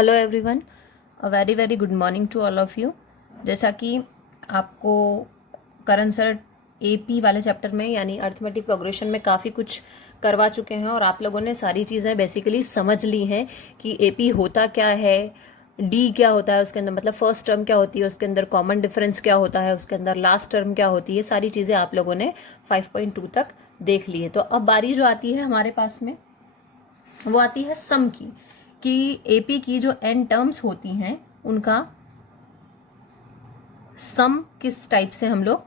Hello everyone, a very very good morning to all of you. जैसा कि आपको current sir AP वाले chapter में यानी अर्थमेटिक प्रोग्रेशन में काफ़ी कुछ करवा चुके हैं और आप लोगों ने सारी चीज़ें बेसिकली समझ ली हैं कि एपी होता क्या है, डी क्या होता है उसके अंदर, मतलब फर्स्ट टर्म क्या होती है उसके अंदर, कॉमन डिफरेंस क्या होता है उसके अंदर, लास्ट टर्म क्या होती है, सारी चीज़ें आप लोगों ने 5.2 तक देख ली है। तो अब बारी जो आती है हमारे पास में वो आती है सम की, कि एपी की जो एन टर्म्स होती हैं उनका सम किस टाइप से हम लोग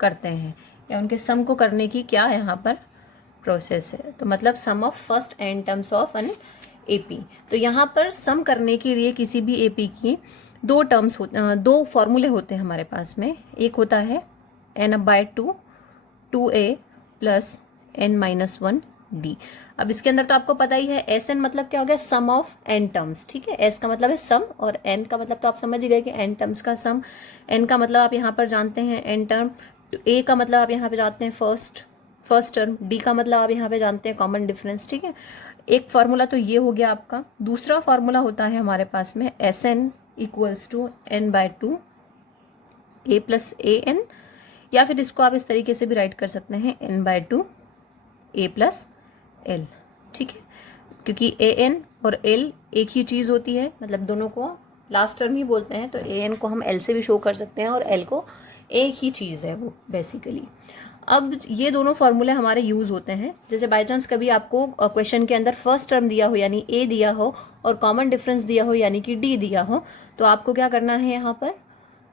करते हैं या उनके सम को करने की क्या यहाँ पर प्रोसेस है। तो मतलब sum of first N terms of n AP. तो यहाँ पर सम करने के लिए किसी भी एपी की दो फॉर्मूले होते हैं हमारे पास में। एक होता है n/2 2a plus n-1 D. अब इसके अंदर तो आपको पता ही है एस एन मतलब क्या हो गया, सम ऑफ एन टर्म्स। ठीक है, एस का मतलब है सम और एन का मतलब तो आप समझ ही गए कि एन टर्म्स का सम। एन का मतलब आप यहाँ पर जानते हैं एन टर्म। ए का मतलब आप यहाँ पे जानते हैं फर्स्ट टर्म। डी का मतलब आप यहाँ पे जानते हैं कॉमन डिफरेंस। ठीक है, एक फार्मूला तो ये हो गया आपका। दूसरा फार्मूला होता है हमारे पास में S N equals to n/2 A plus A N, या फिर इसको आप इस तरीके से भी राइट कर सकते हैं n/2 ए प्लस एल। ठीक है, क्योंकि ए एन और एल एक ही चीज़ होती है, मतलब दोनों को लास्ट टर्म ही बोलते हैं। तो ए एन को हम एल से भी शो कर सकते हैं और एल को एक ही चीज़ है वो बेसिकली। अब ये दोनों फॉर्मूले हमारे यूज़ होते हैं। जैसे बाय चांस कभी आपको क्वेश्चन के अंदर फर्स्ट टर्म दिया हो यानी ए दिया हो और कॉमन डिफरेंस दिया हो यानी कि डी दिया हो, तो आपको क्या करना है, यहाँ पर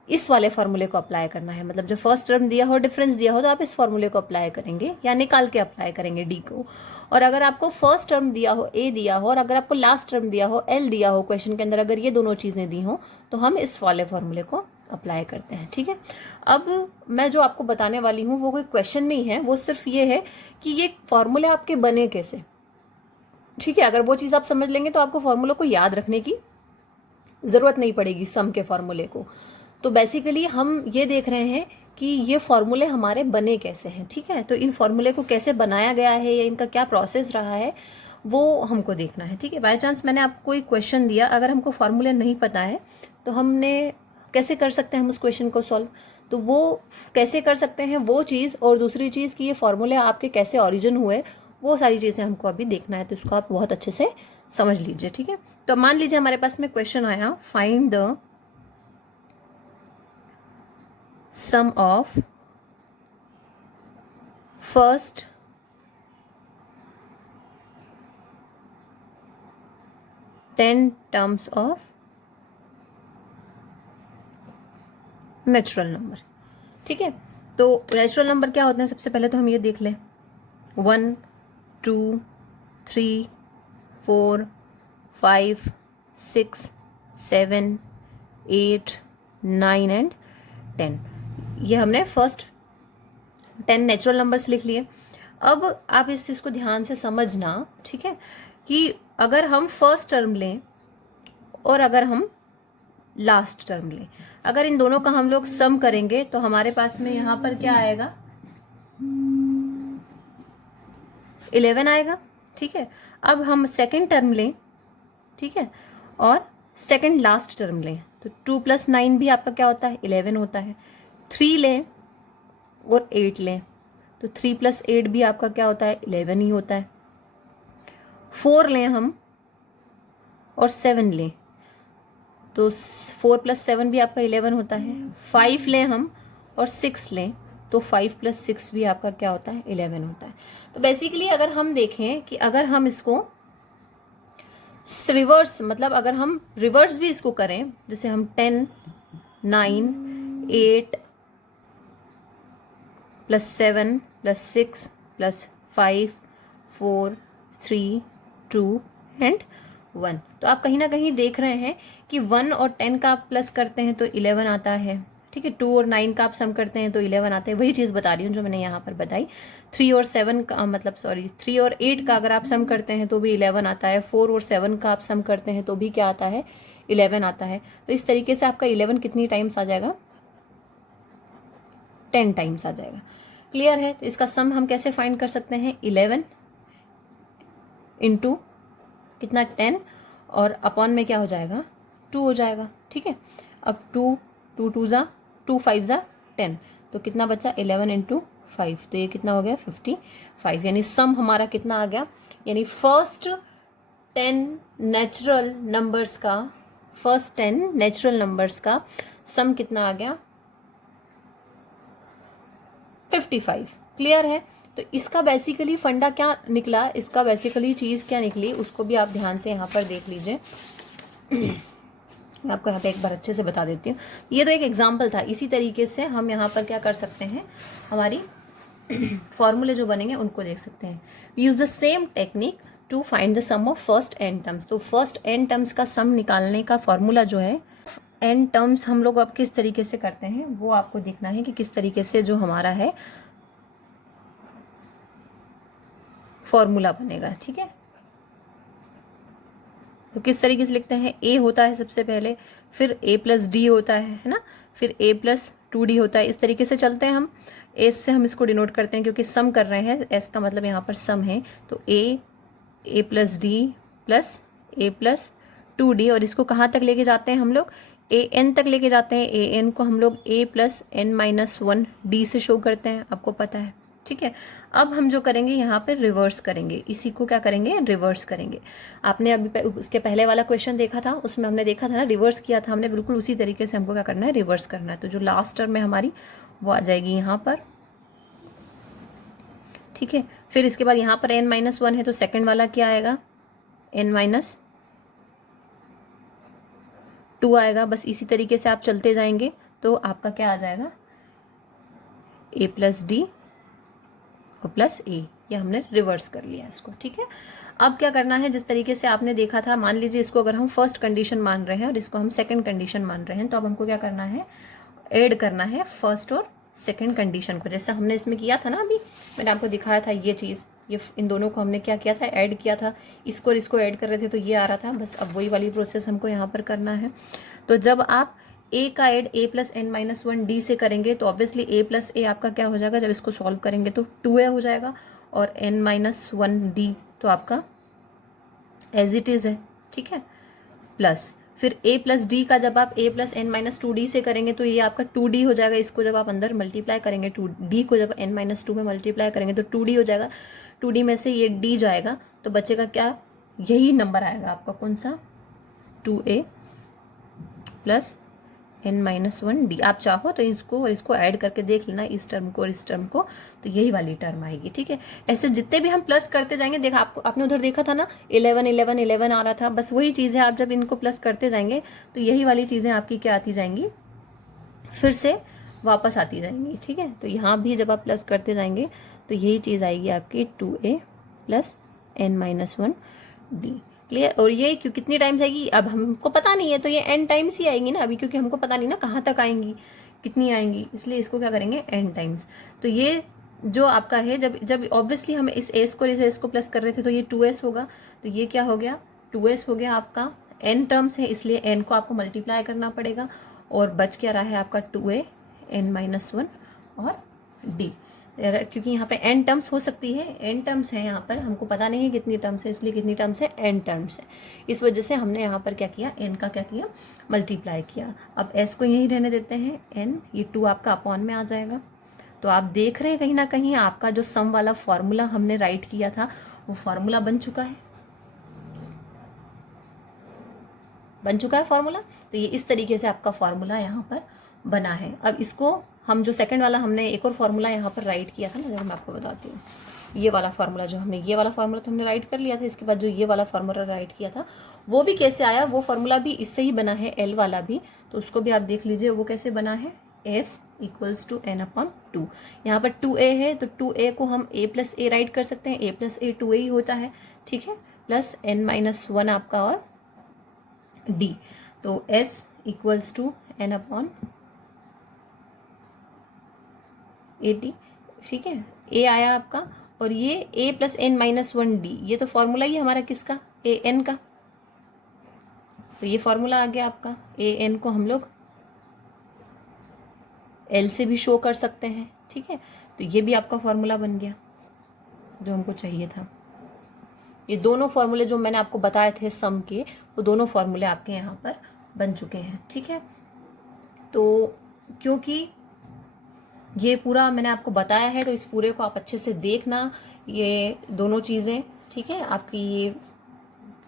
इस वाले फॉर्मूले को अप्लाई करना है। मतलब जब फर्स्ट टर्म दिया हो, डिफरेंस दिया हो, तो आप इस फॉर्मूले को अप्लाई करेंगे या निकाल के अप्लाई करेंगे डी को। और अगर आपको फर्स्ट टर्म दिया हो ए दिया हो और अगर आपको लास्ट टर्म दिया हो एल दिया हो क्वेश्चन के अंदर, अगर ये दोनों चीज़ें दी हो तो हम इस वाले फॉर्मूले को अप्लाई करते हैं। ठीक है, अब मैं जो आपको बताने वाली हूँ वो कोई क्वेश्चन नहीं है, वो सिर्फ ये है कि ये फॉर्मूले आपके बने कैसे। ठीक है, अगर वो चीज़ आप समझ लेंगे तो आपको फॉर्मूले को याद रखने की ज़रूरत नहीं पड़ेगी, सम के फॉर्मूले को। तो बेसिकली हम ये देख रहे हैं कि ये फॉर्मूले हमारे बने कैसे हैं। ठीक है, तो इन फॉर्मूले को कैसे बनाया गया है या इनका क्या प्रोसेस रहा है वो हमको देखना है। ठीक है, बाय चांस मैंने आपको कोई क्वेश्चन दिया, अगर हमको फॉर्मूले नहीं पता है तो हमने कैसे कर सकते हैं हम उस क्वेश्चन को सॉल्व। तो वो कैसे कर सकते हैं वो चीज़, और दूसरी चीज़ कि ये फॉर्मूले आपके कैसे ऑरिजिन हुए, वो सारी चीज़ें हमको अभी देखना है। तो इसको आप बहुत अच्छे से समझ लीजिए। ठीक है, तो मान लीजिए हमारे पास में क्वेश्चन आया, find the sum of first ten terms of natural number. ठीक है, तो नेचुरल नंबर क्या होते हैं सबसे पहले तो हम ये देख लें। 1 2 3 4 5 6 7 8 9 एंड 10। ये हमने फर्स्ट 10 नेचुरल नंबर्स लिख लिए। अब आप इस चीज़ को ध्यान से समझना। ठीक है, कि अगर हम फर्स्ट टर्म लें और अगर हम लास्ट टर्म लें, अगर इन दोनों का हम लोग सम करेंगे तो हमारे पास में यहाँ पर क्या आएगा, 11 आएगा। ठीक है, अब हम सेकेंड टर्म लें, ठीक है, और सेकेंड लास्ट टर्म लें तो 2 + 9 भी आपका क्या होता है, 11 होता है। 3 लें और 8 लें तो 3 + 8 भी आपका क्या होता है, 11 ही होता है। 4 लें हम और 7 लें तो 4 + 7 भी आपका 11 होता है। 5 लें हम और 6 लें तो 5 + 6 भी आपका क्या होता है, 11 होता है। तो बेसिकली अगर हम देखें कि अगर हम इसको रिवर्स, मतलब अगर हम रिवर्स भी इसको करें, जैसे हम 10 9 8 + 7 + 6 + 5 4 3 2 एंड 1, तो आप कहीं ना कहीं देख रहे हैं कि 1 और 10 का आप प्लस करते हैं तो 11 आता है। ठीक है, 2 और 9 का आप सम करते हैं तो 11 आता है। वही चीज़ बता रही हूँ जो मैंने यहाँ पर बताई। 3 और 7 का मतलब 3 और 8 का अगर आप सम करते हैं तो भी 11 आता है। 4 और 7 का आप सम करते हैं तो भी क्या आता है, 11 आता है। तो इस तरीके से आपका 11 कितनी टाइम्स आ जाएगा, 10 टाइम्स आ जाएगा। क्लियर है, तो इसका सम हम कैसे फाइंड कर सकते हैं, 11 इंटू कितना 10, और अपॉन में क्या हो जाएगा, 2 हो जाएगा, ठीक है। अब 2 2 ज़ा 2 5 ज़ा 10, तो कितना बचा 11 इंटू 5, तो ये कितना हो गया 55, यानी सम हमारा कितना आ गया, यानी फर्स्ट 10 नेचुरल नंबर्स का सम कितना आ गया 55। क्लियर है। तो इसका बेसिकली फंडा क्या निकला, इसका बेसिकली चीज़ क्या निकली उसको भी आप ध्यान से यहाँ पर देख लीजिए। मैं आपको यहाँ पे एक बार अच्छे से बता देती हूँ। ये तो एक एग्जाम्पल था, इसी तरीके से हम यहाँ पर क्या कर सकते हैं, हमारी फॉर्मूले जो बनेंगे उनको देख सकते हैं। Use the same technique to find the sum of first N terms. तो फर्स्ट एन टर्म्स का सम निकालने का फॉर्मूला जो है, एन टर्म्स हम लोग अब किस तरीके से करते हैं वो आपको देखना है कि किस तरीके से जो हमारा है फॉर्मूला बनेगा, ठीक है। तो किस तरीके से लिखते हैं, ए होता है सबसे पहले, फिर ए प्लस डी होता है ना, फिर ए प्लस 2d होता है। इस तरीके से चलते हैं हम। एस से हम इसको डिनोट करते हैं क्योंकि सम कर रहे हैं, एस का मतलब यहाँ पर सम है। तो ए प्लस डी प्लस ए प्लस 2d, और इसको कहाँ तक लेके जाते हैं हम लोग, ए एन तक लेके जाते हैं। ए एन को हम लोग ए प्लस एन माइनस 1 डी से शो करते हैं, आपको पता है, ठीक है। अब हम जो करेंगे यहाँ पे रिवर्स करेंगे, इसी को क्या करेंगे, रिवर्स करेंगे। आपने अभी उसके पहले वाला क्वेश्चन देखा था, उसमें हमने देखा था ना, रिवर्स किया था हमने, बिल्कुल उसी तरीके से हमको क्या करना है, रिवर्स करना है। तो जो लास्ट टर्म है हमारी वो आ जाएगी यहाँ पर, ठीक है। फिर इसके बाद यहाँ पर n-1 है, तो सेकेंड वाला क्या आएगा, n-2 आएगा। बस इसी तरीके से आप चलते जाएंगे तो आपका क्या आ जाएगा, a प्लस डी और प्लस ए। ये हमने रिवर्स कर लिया इसको, ठीक है। अब क्या करना है, जिस तरीके से आपने देखा था, मान लीजिए इसको अगर हम फर्स्ट कंडीशन मान रहे हैं और इसको हम सेकंड कंडीशन मान रहे हैं, तो अब हमको क्या करना है, ऐड करना है फर्स्ट और सेकंड कंडीशन को, जैसा हमने इसमें किया था ना, अभी मैंने आपको दिखाया था ये चीज़, ये इन दोनों को हमने क्या किया था, ऐड किया था। इसको और इसको ऐड कर रहे थे तो ये आ रहा था, बस अब वही वाली प्रोसेस हमको यहाँ पर करना है। तो जब आप ए का add A plus N minus 1 D से करेंगे तो ऑब्वियसली ए प्लस ए आपका क्या हो जाएगा, जब इसको सॉल्व करेंगे तो 2a हो जाएगा, और एन माइनस 1 डी तो आपका एज इट इज़ है, ठीक है। प्लस फिर a प्लस डी का जब आप a plus N minus 2 D से करेंगे तो ये आपका 2d हो जाएगा। इसको जब आप अंदर मल्टीप्लाई करेंगे, 2d को जब n माइनस 2 में मल्टीप्लाई करेंगे तो 2d हो जाएगा। 2d में से ये d जाएगा तो बचेगा क्या, यही नंबर आएगा आपका, कौन सा, 2a प्लस n-1d। आप चाहो तो इसको और इसको ऐड करके देख लेना, इस टर्म को और इस टर्म को, तो यही वाली टर्म आएगी, ठीक है। ऐसे जितने भी हम प्लस करते जाएंगे, देखा आपको, आपने उधर देखा था ना 11 11 11 आ रहा था, बस वही चीज़ है। आप जब इनको प्लस करते जाएंगे तो यही वाली चीज़ें आपकी क्या आती जाएंगी, फिर से वापस आती जाएंगी, ठीक है। तो यहाँ भी जब आप प्लस करते जाएंगे तो यही चीज़ आएगी आपकी 2a प्लस n-1d। क्लियर। और ये क्यों कितनी टाइम्स आएगी अब हमको पता नहीं है, तो ये n टाइम्स ही आएंगी ना अभी, क्योंकि हमको पता नहीं ना कहाँ तक आएंगी, कितनी आएंगी, इसलिए इसको क्या करेंगे n टाइम्स। तो ये जो आपका है, जब जब ऑब्वियसली हम इस s को इस s को प्लस कर रहे थे तो ये 2s होगा, तो ये क्या हो गया, 2s हो गया आपका। n टर्म्स है इसलिए n को आपको मल्टीप्लाई करना पड़ेगा, और बच क्या रहा है आपका 2a n-1 और d, क्योंकि यहाँ पे n टर्म्स हो सकती है, n टर्म्स है यहाँ पर, हमको पता नहीं है कितनी टर्म्स है, इसलिए कितनी टर्म्स है, n टर्म्स है। इस वजह से हमने यहाँ पर क्या किया, n का क्या किया, मल्टीप्लाई किया। अब s को यहीं रहने देते हैं, n, ये 2 आपका अपॉन में आ जाएगा। तो आप देख रहे हैं कहीं ना कहीं आपका जो सम वाला फॉर्मूला हमने राइट किया था वो फॉर्मूला बन चुका है, बन चुका है फॉर्मूला। तो ये इस तरीके से आपका फॉर्मूला यहाँ पर बना है। अब इसको हम जो सेकंड वाला हमने एक और फॉर्मूला यहाँ पर राइट किया था ना, जब मैं आपको बताती हूँ, ये वाला फार्मूला जो हमने, ये वाला फार्मूला तो हमने राइट कर लिया था, इसके बाद जो ये वाला फार्मूला राइट किया था वो भी कैसे आया, वो फार्मूला भी इससे ही बना है, एल वाला भी, तो उसको भी आप देख लीजिए वो कैसे बना है, s इक्वल्स टू n/2। यहाँ पर 2a है तो 2a को हम a प्लस ए राइट कर सकते हैं, a प्लस ए 2a ही होता है, ठीक है, प्लस n-1 आपका और d, तो s इक्वल्स टू n/80, ठीक है, a आया आपका, और ये a प्लस n-1d, ये तो फॉर्मूला ही हमारा किसका, a n का, तो ये फॉर्मूला आ गया आपका। a n को हम लोग l से भी शो कर सकते हैं, ठीक है, तो ये भी आपका फॉर्मूला बन गया जो हमको चाहिए था। ये दोनों फॉर्मूले जो मैंने आपको बताए थे सम के, वो दोनों फॉर्मूले आपके यहाँ पर बन चुके हैं। ठीक है, तो क्योंकि ये पूरा मैंने आपको बताया है तो इस पूरे को आप अच्छे से देखना, ये दोनों चीज़ें। ठीक है, आपकी ये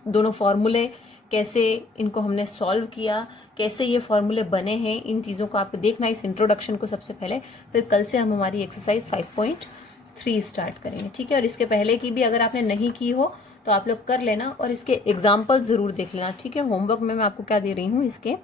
दोनों फॉर्मूले कैसे इनको हमने सॉल्व किया, कैसे ये फॉर्मूले बने हैं, इन चीज़ों को आपको देखना इस इंट्रोडक्शन को सबसे पहले। फिर कल से हम हमारी एक्सरसाइज 5.3 स्टार्ट करेंगे। ठीक है, और इसके पहले की भी अगर आपने नहीं की हो तो आप लोग कर लेना और इसके एग्जाम्पल ज़रूर देख लेना। ठीक है, होमवर्क में मैं आपको क्या दे रही हूँ, इसके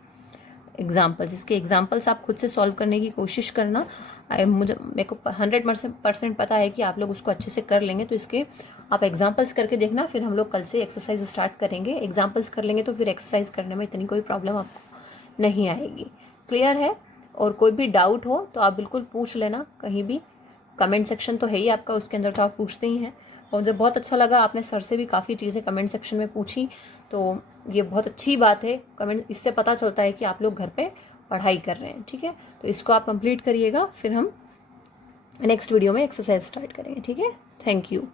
एग्जाम्पल्स, इसके एग्जाम्पल्स आप खुद से सॉल्व करने की कोशिश करना। मेरे को 100% पता है कि आप लोग उसको अच्छे से कर लेंगे, तो इसके आप एग्जाम्पल्स करके देखना। फिर हम लोग कल से एक्सरसाइज स्टार्ट करेंगे। एग्जाम्पल्स कर लेंगे तो फिर एक्सरसाइज करने में इतनी कोई प्रॉब्लम आपको नहीं आएगी। क्लियर है? और कोई भी डाउट हो तो आप बिल्कुल पूछ लेना कहीं भी, कमेंट सेक्शन तो है ही आपका, उसके अंदर तो आप पूछते ही हैं। और मुझे बहुत अच्छा लगा, आपने सर से भी काफ़ी चीज़ें कमेंट सेक्शन में पूछी, तो ये बहुत अच्छी बात है। कमेंट, इससे पता चलता है कि आप लोग घर पे पढ़ाई कर रहे हैं। ठीक है, तो इसको आप कंप्लीट करिएगा, फिर हम नेक्स्ट वीडियो में एक्सरसाइज स्टार्ट करेंगे। ठीक है, थैंक यू।